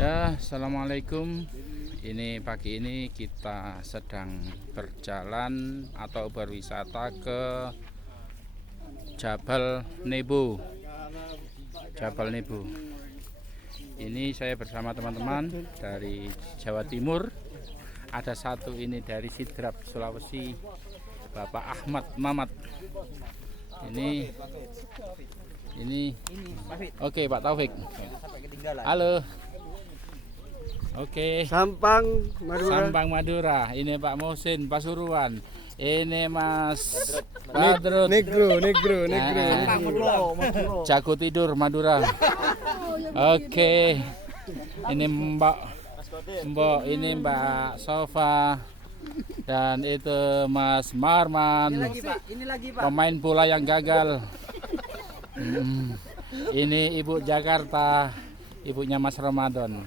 Ya, assalamualaikum. Ini pagi ini kita sedang berjalan atau berwisata ke Jabal Nebo. Jabal Nebo. Ini saya bersama teman-teman dari Jawa Timur. Ada satu ini dari Sidrap, Sulawesi, Bapak Ahmad Mamat. Ini Oke, Pak Taufik. Halo. Oke. Sampang Madura. Ini Pak Muhsin Pasuruan. Ini Mas Badrut. Negro. Jago tidur Madura. Oke. Ini Mbak, ini Mbak Sofa. Dan itu Mas Marman. Ini lagi, Pak. Pemain bola yang gagal. Ini Ibu Jakarta, ibunya Mas Ramadan.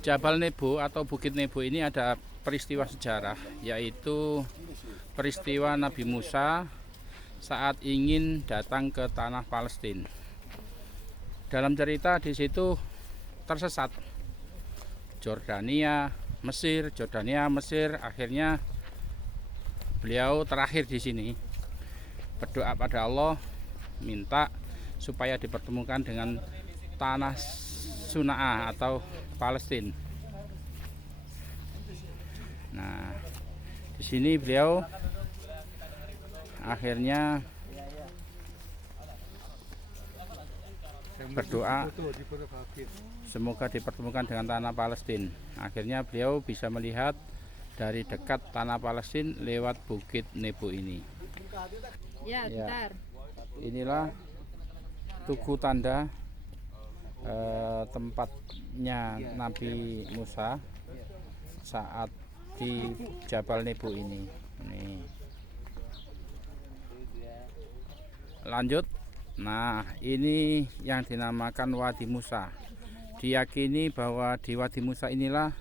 Jabal Nebo atau Bukit Nebo ini ada peristiwa sejarah, yaitu peristiwa Nabi Musa saat ingin datang ke tanah Palestina. Dalam cerita di situ tersesat. Jordania, Mesir, akhirnya beliau terakhir di sini berdoa pada Allah, minta supaya dipertemukan dengan tanah Suna'ah atau Palestina. Nah, di sini beliau akhirnya berdoa semoga dipertemukan dengan tanah Palestina. Akhirnya beliau bisa melihat dari dekat tanah Palestina lewat Bukit Nebo ini. Ya, bentar. Inilah tugu tanda tempatnya Nabi Musa saat di Jabal Nebo ini. Nih. Lanjut. Nah, ini yang dinamakan Wadi Musa. Diyakini bahwa di Wadi Musa inilah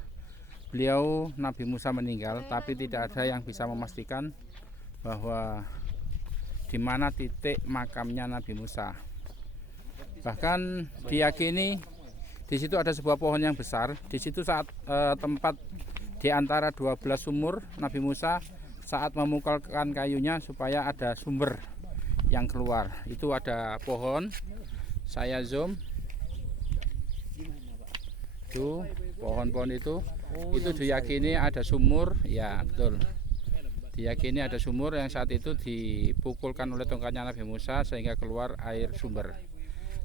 beliau Nabi Musa meninggal, tapi tidak ada yang bisa memastikan bahwa di mana titik makamnya Nabi Musa. Bahkan diyakini di situ ada sebuah pohon yang besar. Di situ saat tempat di antara 12 sumur Nabi Musa saat memukulkan kayunya supaya ada sumber yang keluar. Itu ada pohon. Saya zoom. Tuh, pohon-pohon itu diyakini ada sumur. Ya, betul. Diyakini ada sumur yang saat itu dipukulkan oleh tongkatnya Nabi Musa sehingga keluar air sumber.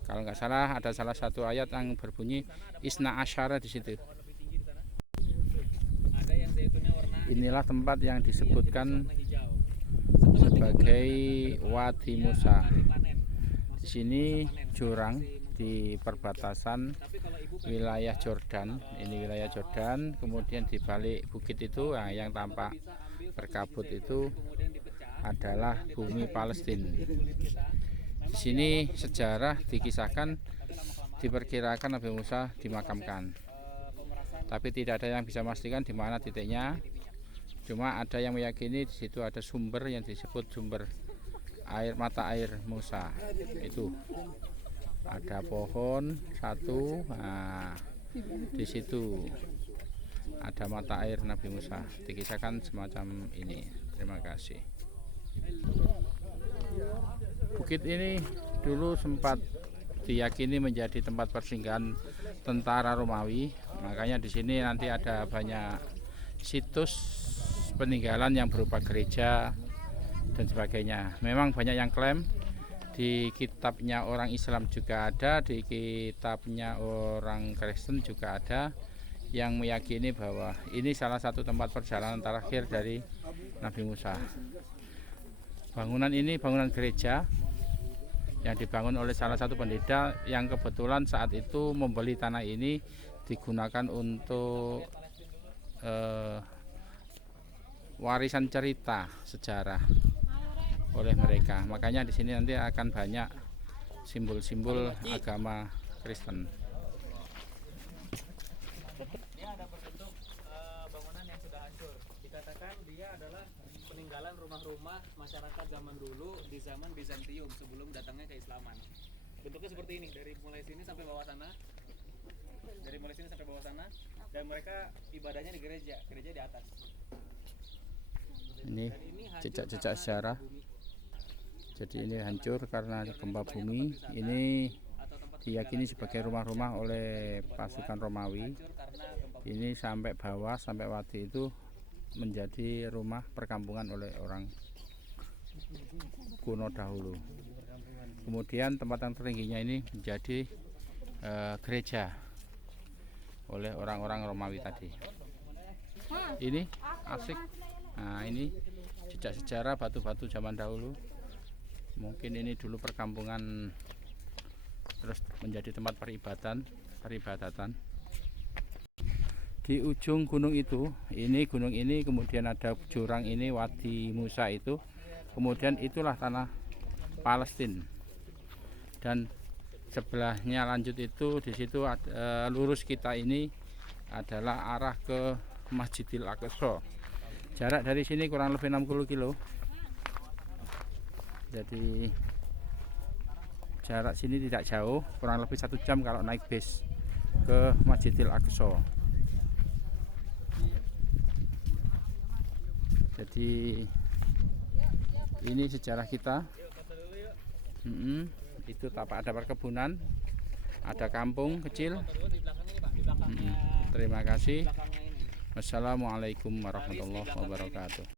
Kalau nggak salah ada salah satu ayat yang berbunyi Isna Asyara di situ. Inilah tempat yang disebutkan sebagai Wadi Musa. Di sini jurang di perbatasan wilayah Jordan. Ini wilayah Jordan, kemudian di balik bukit itu yang tampak berkabut itu adalah bumi Palestina. Di sini sejarah dikisahkan diperkirakan Nabi Musa dimakamkan. Tapi tidak ada yang bisa memastikan di mana titiknya. Cuma ada yang meyakini di situ ada sumber yang disebut sumber air, mata air Musa. Itu ada pohon satu. Nah, di situ ada mata air Nabi Musa. Dikisahkan semacam ini. Terima kasih. Bukit ini dulu sempat diyakini menjadi tempat persinggahan tentara Romawi. Makanya di sini nanti ada banyak situs peninggalan yang berupa gereja dan sebagainya. Memang banyak yang klaim, di kitabnya orang Islam juga ada, di kitabnya orang Kristen juga ada yang meyakini bahwa ini salah satu tempat perjalanan terakhir dari Nabi Musa. Bangunan ini bangunan gereja yang dibangun oleh salah satu pendeta yang kebetulan saat itu membeli tanah ini digunakan untuk warisan cerita sejarah oleh mereka. Makanya di sini nanti akan banyak simbol-simbol agama Kristen. Dia ada berbentuk bangunan yang sudah hancur. Dikatakan dia adalah peninggalan rumah-rumah masyarakat zaman dulu di zaman Bizantium sebelum datangnya keislaman. Bentuknya seperti ini, dari mulai sini sampai bawah sana. Dari mulai sini sampai bawah sana, dan mereka ibadahnya di gereja di atas. Ini jejak-jejak sejarah. Jadi ini hancur karena gempa bumi. Ini diyakini sebagai rumah-rumah oleh pasukan Romawi. Ini sampai bawah, sampai Wati itu menjadi rumah perkampungan oleh orang kuno dahulu. Kemudian tempat yang tertingginya ini menjadi gereja oleh orang-orang Romawi tadi. Ini asik. Nah, ini jejak sejarah batu-batu zaman dahulu. Mungkin ini dulu perkampungan, terus menjadi tempat peribadatan. Di ujung gunung itu, gunung ini, kemudian ada jurang ini, Wadi Musa itu. Kemudian itulah tanah Palestina. Dan sebelahnya lanjut itu, di situ lurus kita ini adalah arah ke Masjidil Aqsa. Jarak dari sini kurang lebih 60 kilo. Jadi jarak sini tidak jauh, kurang lebih 1 jam kalau naik bis ke Masjidil Aqsa. Jadi ini sejarah kita. Itu tapak ada perkebunan, ada kampung kecil. Terima kasih. Wassalamualaikum warahmatullahi wabarakatuh.